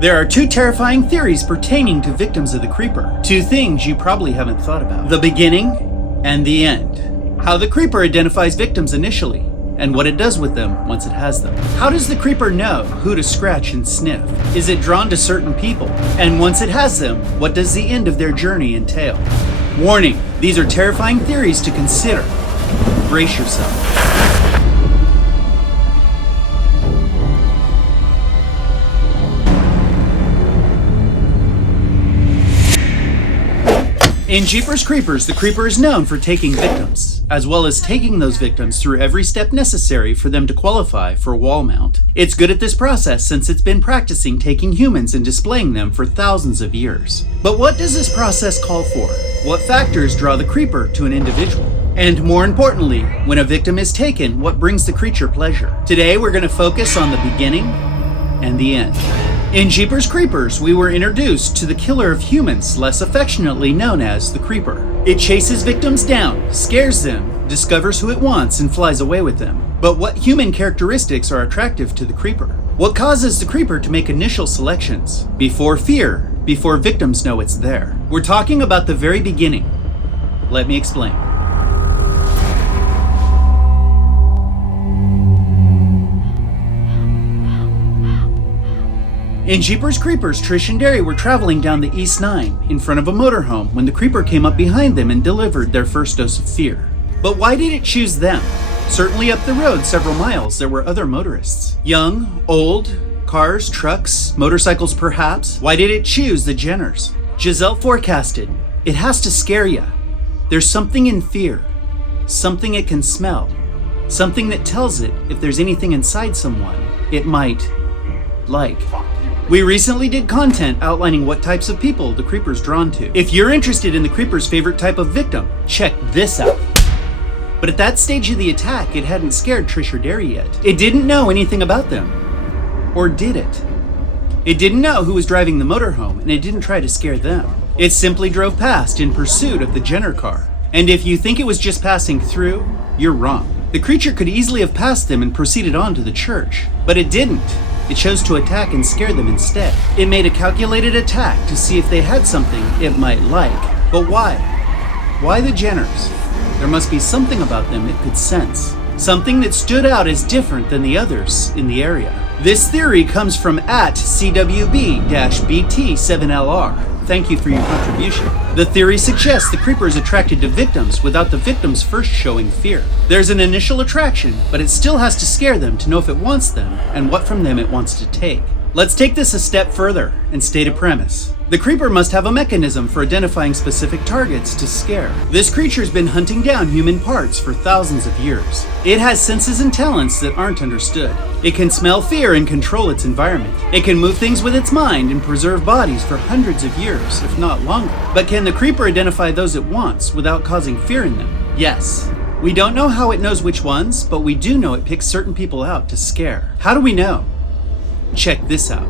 There are two terrifying theories pertaining to victims of the creeper. Two things you probably haven't thought about. The beginning and the end. How the creeper identifies victims initially, and what it does with them once it has them. How does the creeper know who to scratch and sniff? Is it drawn to certain people? And once it has them, what does the end of their journey entail? Warning, these are terrifying theories to consider. Brace yourself. In Jeepers Creepers, the creeper is known for taking victims, as well as taking those victims through every step necessary for them to qualify for a wall mount. It's good at this process since it's been practicing taking humans and displaying them for thousands of years. But what does this process call for? What factors draw the creeper to an individual? And more importantly, when a victim is taken, what brings the creature pleasure? Today we're going to focus on the beginning and the end. In Jeepers Creepers, we were introduced to the killer of humans, less affectionately known as the Creeper. It chases victims down, scares them, discovers who it wants, and flies away with them. But what human characteristics are attractive to the Creeper? What causes the Creeper to make initial selections? Before fear, before victims know it's there. We're talking about the very beginning. Let me explain. In Jeepers Creepers, Trish and Derry were traveling down the East 9 in front of a motorhome when the creeper came up behind them and delivered their first dose of fear. But why did it choose them? Certainly up the road several miles there were other motorists. Young, old, cars, trucks, motorcycles perhaps. Why did it choose the Jenners? Giselle forecasted, it has to scare ya. There's something in fear. Something it can smell. Something that tells it if there's anything inside someone, it might like. We recently did content outlining what types of people the creeper's drawn to. If you're interested in the creeper's favorite type of victim, check this out. But at that stage of the attack, it hadn't scared Trish or Derry yet. It didn't know anything about them. Or did it? It didn't know who was driving the motorhome, and it didn't try to scare them. It simply drove past in pursuit of the Jenner car. And if you think it was just passing through, you're wrong. The creature could easily have passed them and proceeded on to the church. But it didn't. It chose to attack and scare them instead. It made a calculated attack to see if they had something it might like. But why? Why the Jenners? There must be something about them it could sense. Something that stood out as different than the others in the area. This theory comes from @CWB-BT7LR. Thank you for your contribution. The theory suggests the creeper is attracted to victims without the victims first showing fear. There's an initial attraction, but it still has to scare them to know if it wants them and what from them it wants to take. Let's take this a step further and state a premise. The creeper must have a mechanism for identifying specific targets to scare. This creature's been hunting down human parts for thousands of years. It has senses and talents that aren't understood. It can smell fear and control its environment. It can move things with its mind and preserve bodies for hundreds of years, if not longer. But can the creeper identify those it wants without causing fear in them? Yes. We don't know how it knows which ones, but we do know it picks certain people out to scare. How do we know? Check this out.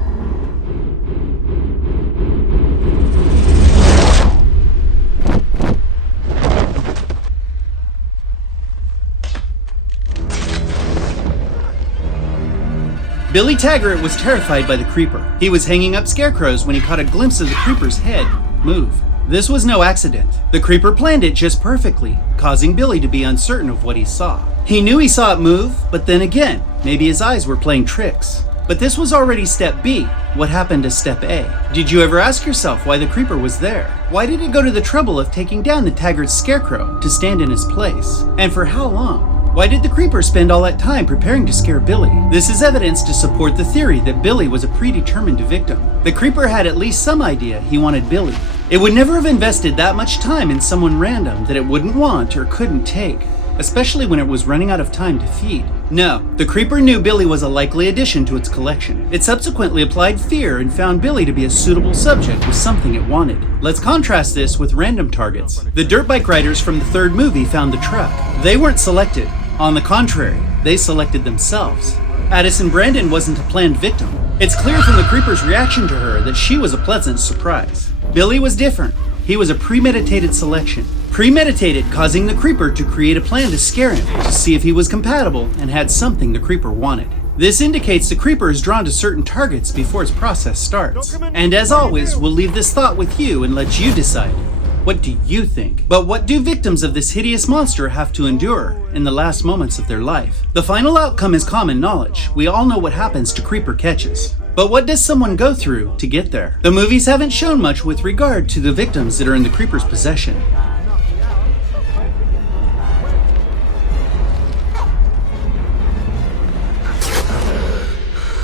Billy Taggart was terrified by the creeper. He was hanging up scarecrows when he caught a glimpse of the creeper's head move. This was no accident. The creeper planned it just perfectly, causing Billy to be uncertain of what he saw. He knew he saw it move, but then again, maybe his eyes were playing tricks. But this was already step B. What happened to step A? Did you ever ask yourself why the creeper was there? Why did it go to the trouble of taking down the Taggart's scarecrow to stand in his place? And for how long? Why did the creeper spend all that time preparing to scare Billy? This is evidence to support the theory that Billy was a predetermined victim. The creeper had at least some idea he wanted Billy. It would never have invested that much time in someone random that it wouldn't want or couldn't take, especially when it was running out of time to feed. No, the creeper knew Billy was a likely addition to its collection. It subsequently applied fear and found Billy to be a suitable subject with something it wanted. Let's contrast this with random targets. The dirt bike riders from the third movie found the truck. They weren't selected. On the contrary, they selected themselves. Addison Brandon wasn't a planned victim. It's clear from the creeper's reaction to her that she was a pleasant surprise. Billy was different. He was a premeditated selection. Premeditated, causing the creeper to create a plan to scare him, to see if he was compatible and had something the creeper wanted. This indicates the creeper is drawn to certain targets before its process starts. And as always, we'll leave this thought with you and let you decide. What do you think? But what do victims of this hideous monster have to endure in the last moments of their life? The final outcome is common knowledge. We all know what happens to creeper catches. But what does someone go through to get there? The movies haven't shown much with regard to the victims that are in the creeper's possession.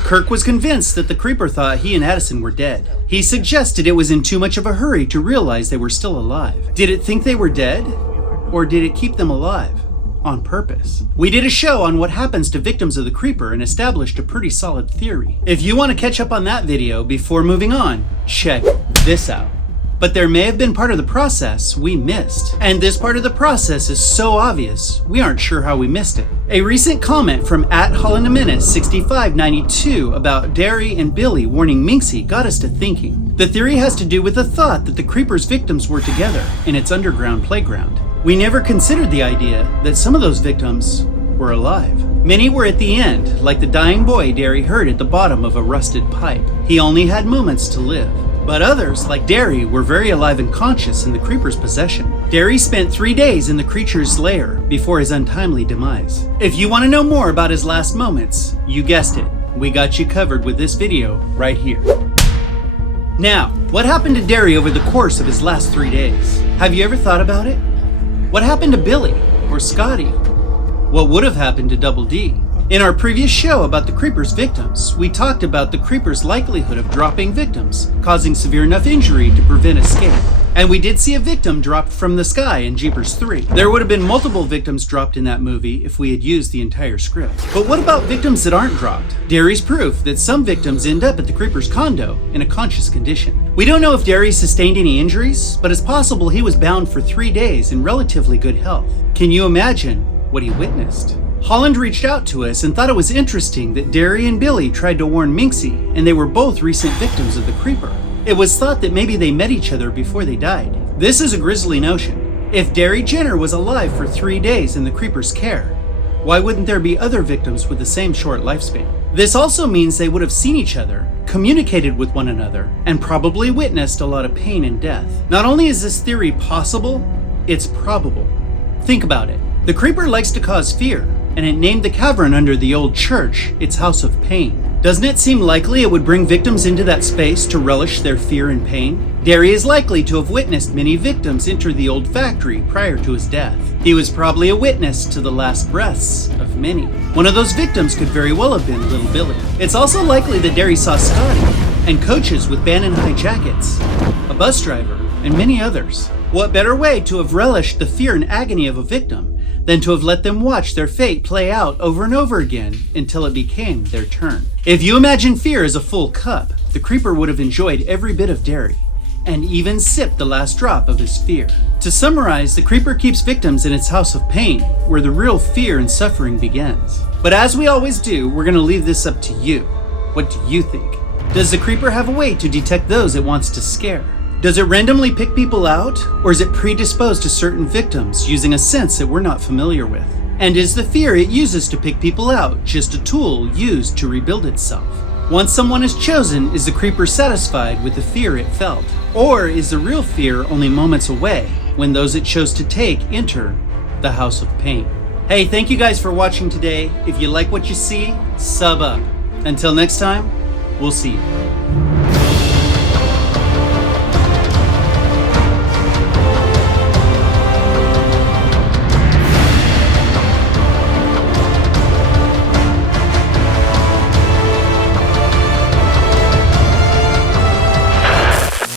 Kirk was convinced that the creeper thought he and Addison were dead. He suggested it was in too much of a hurry to realize they were still alive. Did it think they were dead? Or did it keep them alive? On purpose. We did a show on what happens to victims of the creeper and established a pretty solid theory. If you want to catch up on that video before moving on, check this out. But there may have been part of the process we missed. And this part of the process is so obvious, we aren't sure how we missed it. A recent comment from @HollandAMinute6592 about Derry and Billy warning Minxie got us to thinking. The theory has to do with the thought that the creeper's victims were together in its underground playground. We never considered the idea that some of those victims were alive. Many were at the end, like the dying boy Derry heard at the bottom of a rusted pipe. He only had moments to live. But others, like Derry, were very alive and conscious in the creeper's possession. Derry spent 3 days in the creature's lair before his untimely demise. If you want to know more about his last moments, you guessed it, we got you covered with this video right here. Now, what happened to Derry over the course of his last 3 days? Have you ever thought about it? What happened to Billy or Scotty? What would have happened to Double D? In our previous show about the creeper's victims, we talked about the creeper's likelihood of dropping victims, causing severe enough injury to prevent escape. And we did see a victim dropped from the sky in Jeepers 3. There would have been multiple victims dropped in that movie if we had used the entire script. But what about victims that aren't dropped? Derry's proof that some victims end up at the creeper's condo in a conscious condition. We don't know if Derry sustained any injuries, but it's possible he was bound for 3 days in relatively good health. Can you imagine what he witnessed? Holland reached out to us and thought it was interesting that Derry and Billy tried to warn Minxie, and they were both recent victims of the creeper. It was thought that maybe they met each other before they died. This is a grisly notion. If Derry Jenner was alive for 3 days in the creeper's care, why wouldn't there be other victims with the same short lifespan? This also means they would have seen each other, communicated with one another, and probably witnessed a lot of pain and death. Not only is this theory possible, it's probable. Think about it. The creeper likes to cause fear, and it named the cavern under the old church its House of Pain. Doesn't it seem likely it would bring victims into that space to relish their fear and pain? Derry is likely to have witnessed many victims enter the old factory prior to his death. He was probably a witness to the last breaths of many. One of those victims could very well have been little Billy. It's also likely that Derry saw Scotty, and coaches with Bannon high jackets, a bus driver, and many others. What better way to have relished the fear and agony of a victim than to have let them watch their fate play out over and over again until it became their turn? If you imagine fear as a full cup, the creeper would have enjoyed every bit of Derry, and even sipped the last drop of his fear. To summarize, the creeper keeps victims in its House of Pain, where the real fear and suffering begins. But as we always do, we're going to leave this up to you. What do you think? Does the creeper have a way to detect those it wants to scare? Does it randomly pick people out, or is it predisposed to certain victims using a sense that we're not familiar with? And is the fear it uses to pick people out just a tool used to rebuild itself? Once someone is chosen, is the creeper satisfied with the fear it felt? Or is the real fear only moments away when those it chose to take enter the House of Pain? Hey, thank you guys for watching today. If you like what you see, sub up. Until next time, we'll see you.